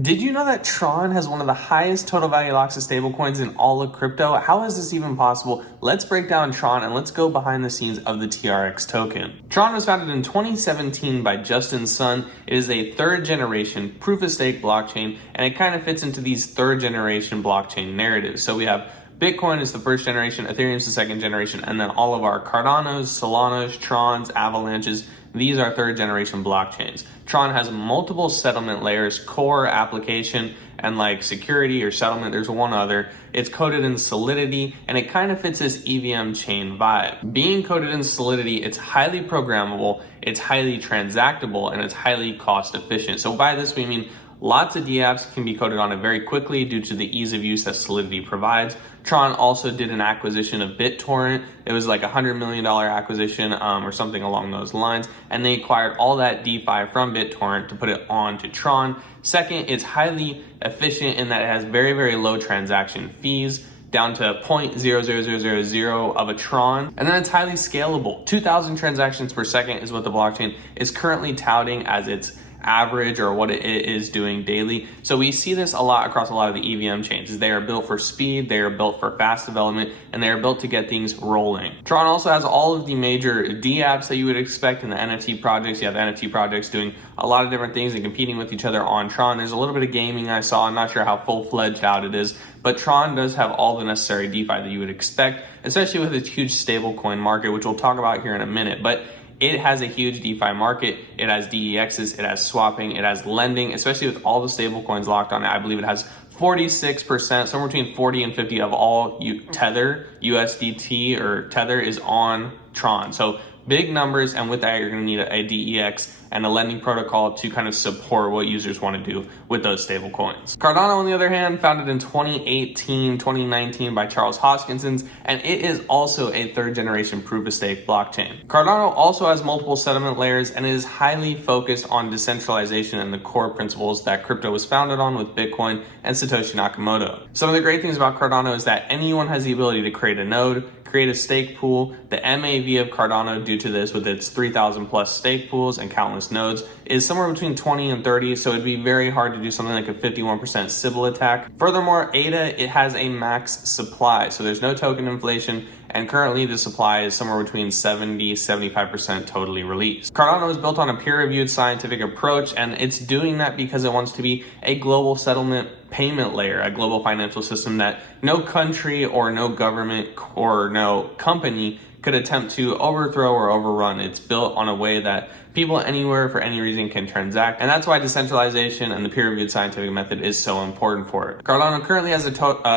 Did you know that Tron has one of the highest total value locks of stablecoins in all of crypto? How is this even possible? Let's break down Tron and let's go behind the scenes of the TRX token. Tron was founded in 2017 by Justin Sun. It is a third generation proof of stake blockchain, and it kind of fits into these third generation blockchain narratives. So we have Bitcoin is the first generation, Ethereum is the second generation, and then all of our Cardanos, Solanas, Trons, Avalanches, these are third generation blockchains. Tron has multiple settlement layers, core, application, and like security or settlement. There's one other. It's coded in Solidity, and it kind of fits this EVM chain vibe. Being coded in Solidity, it's highly programmable, it's highly transactable, and it's highly cost efficient. So by this we mean lots of dApps can be coded on it very quickly due to the ease of use that Solidity provides. Tron also did an acquisition of BitTorrent. It was like a $100 million acquisition or something along those lines. And they acquired all that DeFi from BitTorrent to put it onto Tron. Second, it's highly efficient in that it has very, very low transaction fees, down to 0.00000 of a Tron. And then it's highly scalable. 2,000 transactions per second is what the blockchain is currently touting as its average or what it is doing daily. So we see this a lot across a lot of the EVM chains. They are built for speed, they are built for fast development, and they are built to get things rolling. Tron also has all of the major dApps that you would expect in the NFT projects. You have NFT projects doing a lot of different things and competing with each other on Tron. There's a little bit of gaming I saw. I'm not sure how full-fledged out it is, but Tron does have all the necessary DeFi that you would expect, especially with its huge stablecoin market, which we'll talk about here in a minute. But it has a huge DeFi market. It has DEXs, it has swapping, it has lending, especially with all the stable coins locked on it. I believe it has 46%, somewhere between 40 and 50 of all Tether, USDT or Tether is on Tron. So big numbers, and with that you're gonna need a DEX and a lending protocol to kind of support what users want to do with those stable coins. Cardano, on the other hand, founded in 2018, 2019 by Charles Hoskinsons, and it is also a third generation proof of stake blockchain. Cardano also has multiple settlement layers and it is highly focused on decentralization and the core principles that crypto was founded on with Bitcoin and Satoshi Nakamoto. Some of the great things about Cardano is that anyone has the ability to create a node, create a stake pool. The MAV of Cardano, due to this with its 3,000 plus stake pools and countless nodes, is somewhere between 20 and 30, so it'd be very hard to do something like a 51% Sybil attack. Furthermore, ADA, it has a max supply, so there's no token inflation, and currently the supply is somewhere between 70-75% totally released. Cardano is built on a peer-reviewed scientific approach, and it's doing that because it wants to be a global settlement payment layer, a global financial system that no country or no government or no company could attempt to overthrow or overrun. It's built on a way that people anywhere for any reason can transact, and that's why decentralization and the peer-reviewed scientific method is so important for it. Cardano currently has a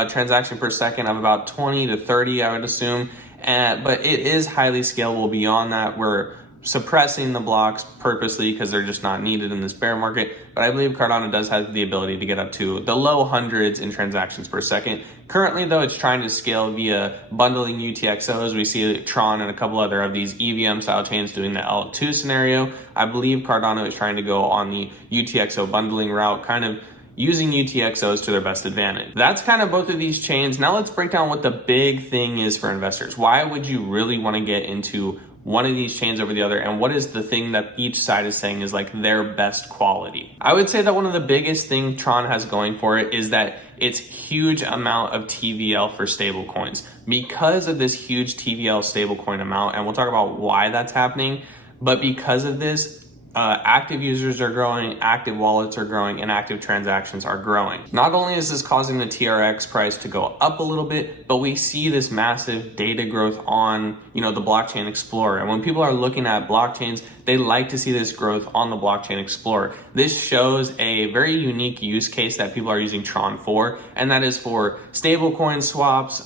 transaction per second of about 20 to 30, I would assume, but it is highly scalable beyond that. We're suppressing the blocks purposely because they're just not needed in this bear market, but I believe Cardano does have the ability to get up to the low hundreds in transactions per second. Currently though, it's trying to scale via bundling UTXOs. We see Tron and a couple other of these EVM style chains doing the L2 scenario. I believe Cardano is trying to go on the UTXO bundling route, kind of using UTXOs to their best advantage. That's kind of both of these chains. Now let's break down what the big thing is for investors. Why would you really want to get into one of these chains over the other, and what is the thing that each side is saying is like their best quality? I would say that one of the biggest things Tron has going for it is that it's huge amount of TVL for stablecoins. Because of this huge TVL stablecoin amount, and we'll talk about why that's happening, but because of this, active users are growing, active wallets are growing, and active transactions are growing. Not only is this causing the TRX price to go up a little bit, but we see this massive data growth on, the blockchain explorer. And when people are looking at blockchains, they like to see this growth on the blockchain explorer. This shows a very unique use case that people are using Tron for, and that is for stablecoin swaps,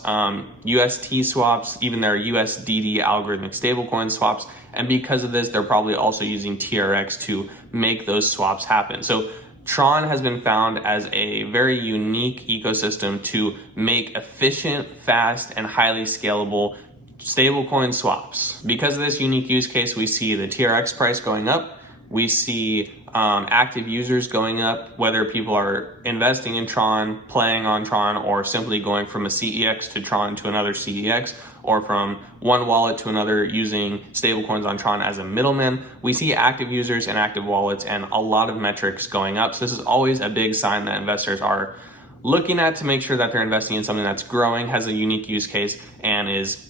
UST swaps, even their USDD algorithmic stablecoin swaps. And because of this, they're probably also using TRX to make those swaps happen. So Tron has been found as a very unique ecosystem to make efficient, fast, and highly scalable stablecoin swaps. Because of this unique use case, we see the TRX price going up. We see active users going up, whether people are investing in Tron, playing on Tron, or simply going from a CEX to Tron to another CEX, or from one wallet to another using stablecoins on Tron as a middleman. We see active users and active wallets and a lot of metrics going up. So this is always a big sign that investors are looking at to make sure that they're investing in something that's growing, has a unique use case, and is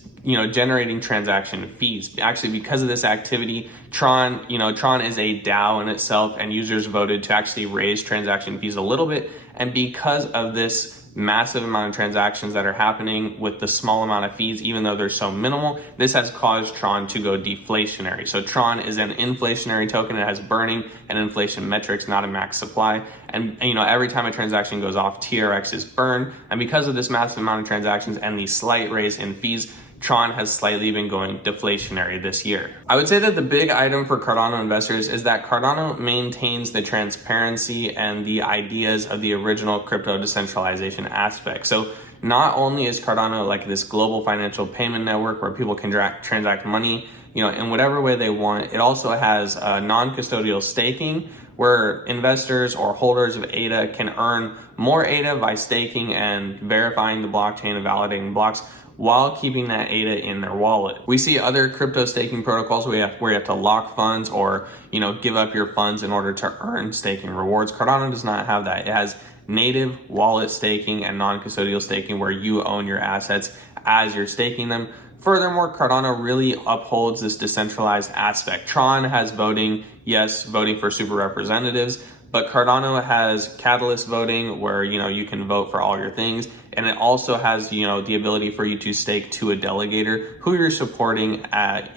generating transaction fees. Actually, because of this activity, Tron is a DAO in itself, and users voted to actually raise transaction fees a little bit. And because of this massive amount of transactions that are happening with the small amount of fees, even though they're so minimal, this has caused Tron to go deflationary. So Tron is an inflationary token. It has burning and inflation metrics, not a max supply. And every time a transaction goes off, TRX is burned. And because of this massive amount of transactions and the slight raise in fees, Tron has slightly been going deflationary this year. I would say that the big item for Cardano investors is that Cardano maintains the transparency and the ideas of the original crypto decentralization aspect. So not only is Cardano like this global financial payment network where people can transact money, in whatever way they want, it also has non-custodial staking, where investors or holders of ADA can earn more ADA by staking and verifying the blockchain and validating blocks, while keeping that ADA in their wallet. We see other crypto staking protocols where you have to lock funds or give up your funds in order to earn staking rewards. Cardano does not have that. It has native wallet staking and non-custodial staking where you own your assets as you're staking them. Furthermore, Cardano really upholds this decentralized aspect. Tron has voting for super representatives, but Cardano has catalyst voting where you can vote for all your things, and it also has the ability for you to stake to a delegator who you're supporting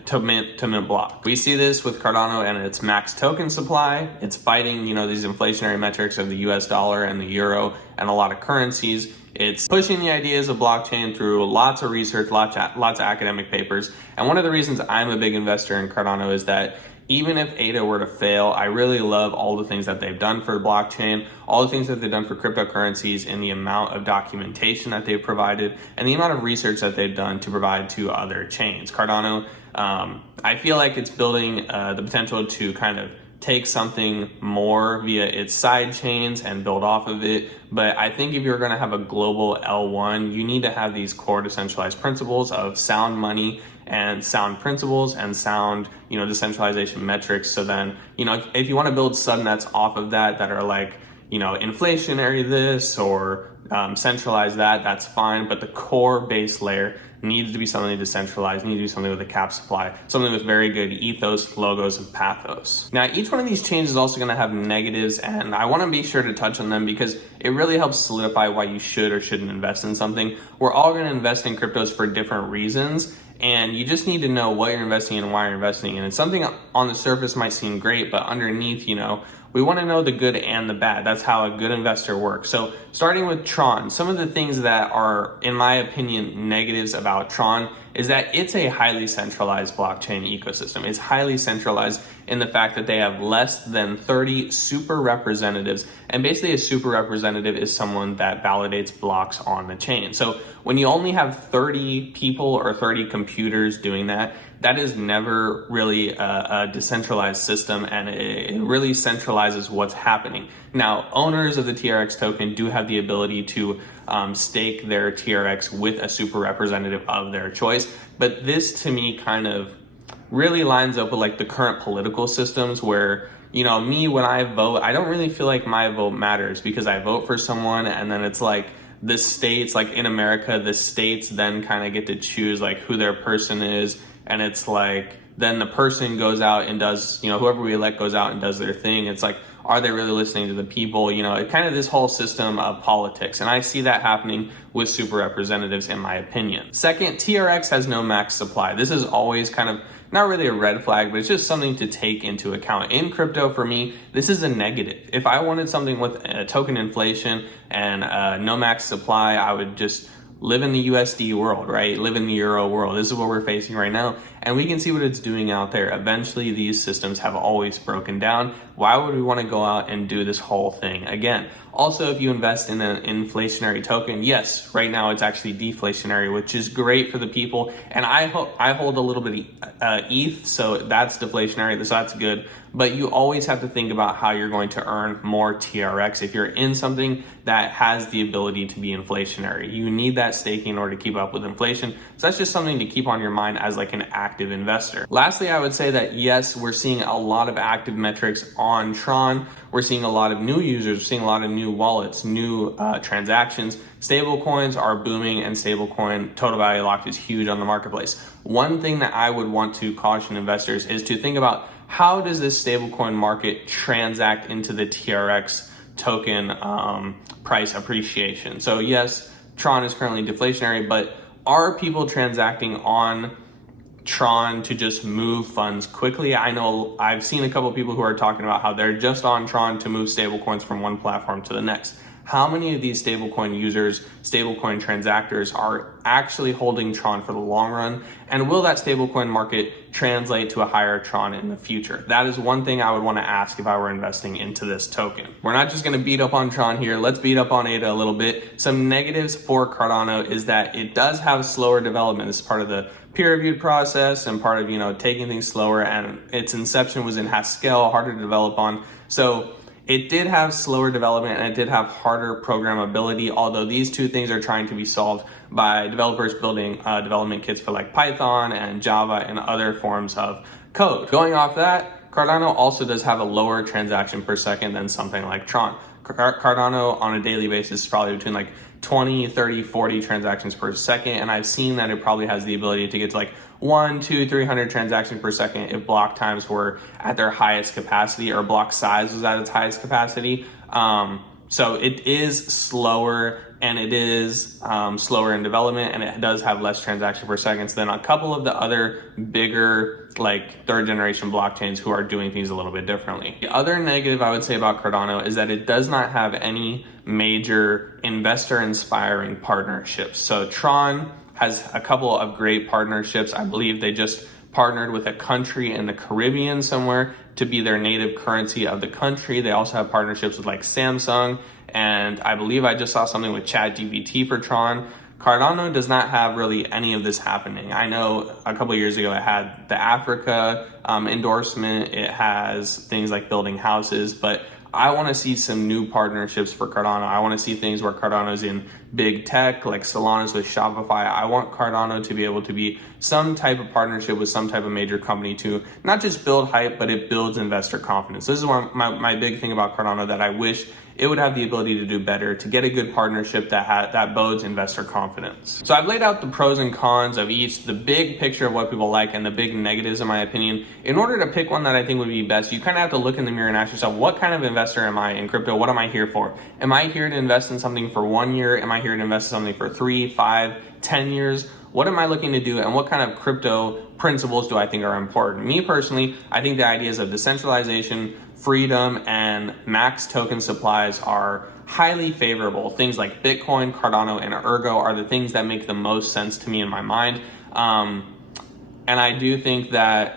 to mint block. We see this with Cardano and its max token supply. It's fighting these inflationary metrics of the US dollar and the euro and a lot of currencies. It's pushing the ideas of blockchain through lots of research, lots of academic papers. And one of the reasons I'm a big investor in Cardano is that even if ADA were to fail, I really love all the things that they've done for blockchain, all the things that they've done for cryptocurrencies, and the amount of documentation that they've provided, and the amount of research that they've done to provide to other chains. Cardano, I feel like it's building the potential to kind of take something more via its side chains and build off of it. But I think if you're going to have a global L1, you need to have these core decentralized principles of sound money and sound principles and sound, decentralization metrics. So then, if you want to build subnets off of that are like, inflationary this or centralize that's fine. But the core base layer needs to be something decentralized, needs to be something with a cap supply, something with very good ethos, logos, and pathos. Now, each one of these chains is also going to have negatives, and I want to be sure to touch on them because it really helps solidify why you should or shouldn't invest in something. We're all going to invest in cryptos for different reasons, and you just need to know what you're investing in and why you're investing in. And something on the surface might seem great, but underneath, we want to know the good and the bad. That's how a good investor works. So starting with Tron, some of the things that are, in my opinion, negatives about Tron is that it's a highly centralized blockchain ecosystem. It's highly centralized in the fact that they have less than 30 super representatives. And basically a super representative is someone that validates blocks on the chain. So when you only have 30 people or 30 computers doing that, that is never really a decentralized system, and it really centralizes what's happening. Now, owners of the TRX token do have the ability to stake their TRX with a super representative of their choice, but this to me kind of really lines up with like the current political systems where, me, when I vote, I don't really feel like my vote matters because I vote for someone and then it's like the states, like in America, the states then kind of get to choose like who their person is. And it's like, then the person goes out and does, whoever we elect goes out and does their thing. It's like, are they really listening to the people? It kind of this whole system of politics. And I see that happening with super representatives, in my opinion. Second, TRX has no max supply. This is always kind of not really a red flag, but it's just something to take into account. In crypto, for me, this is a negative. If I wanted something with token inflation and no max supply, I would just live in the USD world, right? Live in the Euro world. This is what we're facing right now. And we can see what it's doing out there. Eventually, these systems have always broken down. Why would we want to go out and do this whole thing again? Also, if you invest in an inflationary token, yes, right now it's actually deflationary, which is great for the people. And I hold a little bit of ETH, so that's deflationary, so that's good. But you always have to think about how you're going to earn more TRX if you're in something that has the ability to be inflationary. You need that staking in order to keep up with inflation. So that's just something to keep on your mind as like an active investor. Lastly, I would say that yes, we're seeing a lot of active metrics on Tron. We're seeing a lot of new users, we're seeing a lot of new wallets, new transactions. Stablecoins are booming, and stablecoin total value locked is huge on the marketplace. One thing that I would want to caution investors is to think about, how does this stablecoin market transact into the TRX token price appreciation? So yes, Tron is currently deflationary, but are people transacting on Tron to just move funds quickly? I know I've seen a couple of people who are talking about how they're just on Tron to move stablecoins from one platform to the next. How many of these stablecoin users, stablecoin transactors are actually holding Tron for the long run? And will that stablecoin market translate to a higher Tron in the future? That is one thing I would want to ask if I were investing into this token. We're not just going to beat up on Tron here. Let's beat up on ADA a little bit. Some negatives for Cardano is that it does have slower development. This is part of the peer-reviewed process and part of, taking things slower, and its inception was in Haskell, harder to develop on. So it did have slower development and it did have harder programmability, although these two things are trying to be solved by developers building development kits for like Python and Java and other forms of code. Going off that, Cardano also does have a lower transaction per second than something like Tron. Cardano on a daily basis is probably between like 20, 30, 40 transactions per second. And I've seen that it probably has the ability to get to like 1, 2, 300 transactions per second if block times were at their highest capacity or block size was at its highest capacity. So it is slower, and it is slower in development, and it does have less transaction per second than a couple of the other bigger like third generation blockchains who are doing things a little bit differently. The other negative I would say about Cardano is that it does not have any major investor inspiring partnerships. So Tron has a couple of great partnerships. I believe they just partnered with a country in the Caribbean somewhere to be their native currency of the country. They also have partnerships with like Samsung, and I believe I just saw something with ChatGPT for Tron. Cardano does not have really any of this happening. I know a couple of years ago it had the Africa endorsement. It has things like building houses, but I want to see some new partnerships for Cardano. I want to see things where Cardano's in big tech, like Solana's with Shopify. I want Cardano to be able to be some type of partnership with some type of major company to not just build hype, but it builds investor confidence. This is one my big thing about Cardano that I wish it would have the ability to do better, to get a good partnership that bodes investor confidence. So I've laid out the pros and cons of each, the big picture of what people like and the big negatives in my opinion. In order to pick one that I think would be best, you kind of have to look in the mirror and ask yourself, what kind of investor am I in crypto? What am I here for? Am I here to invest in something for 1 year? Am I here to invest in something for 3, 5, 10 years? What am I looking to do, and what kind of crypto principles do I think are important? Me personally, I think the ideas of decentralization, freedom, and max token supplies are highly favorable. Things like Bitcoin, Cardano, and Ergo are the things that make the most sense to me in my mind. And I do think that,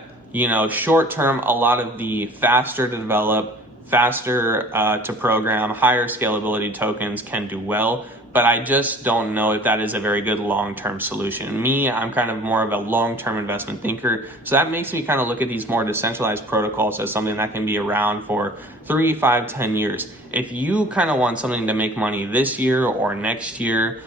short term, a lot of the faster to develop, faster to program, higher scalability tokens can do well. But I just don't know if that is a very good long-term solution. Me, I'm kind of more of a long-term investment thinker. So that makes me kind of look at these more decentralized protocols as something that can be around for 3, 5, 10 years. If you kind of want something to make money this year or next year,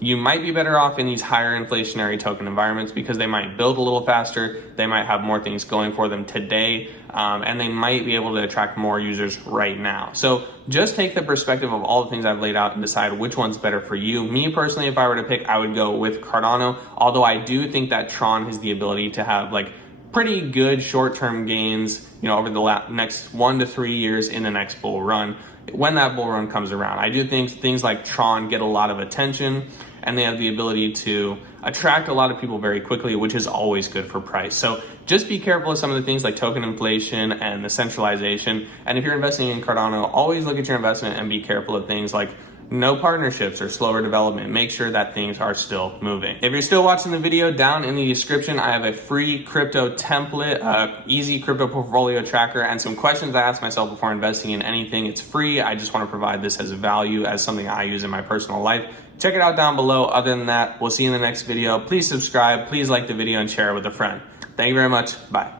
you might be better off in these higher inflationary token environments because they might build a little faster, they might have more things going for them today, and they might be able to attract more users right now. So just take the perspective of all the things I've laid out and decide which one's better for you. Me personally, if I were to pick, I would go with Cardano, although I do think that Tron has the ability to have like pretty good short-term gains, over the next 1 to 3 years in the next bull run. When that bull run comes around, I do think things like Tron get a lot of attention, and they have the ability to attract a lot of people very quickly, which is always good for price. So just be careful of some of the things like token inflation and the centralization. And if you're investing in Cardano, always look at your investment and be careful of things like no partnerships or slower development. Make sure that things are still moving. If you're still watching the video, down in the description, I have a free crypto template, easy crypto portfolio tracker, and some questions I ask myself before investing in anything. It's free. I just want to provide this as a value, as something I use in my personal life. Check it out down below. Other than that, we'll see you in the next video. Please subscribe, please like the video, and share it with a friend. Thank you very much. Bye.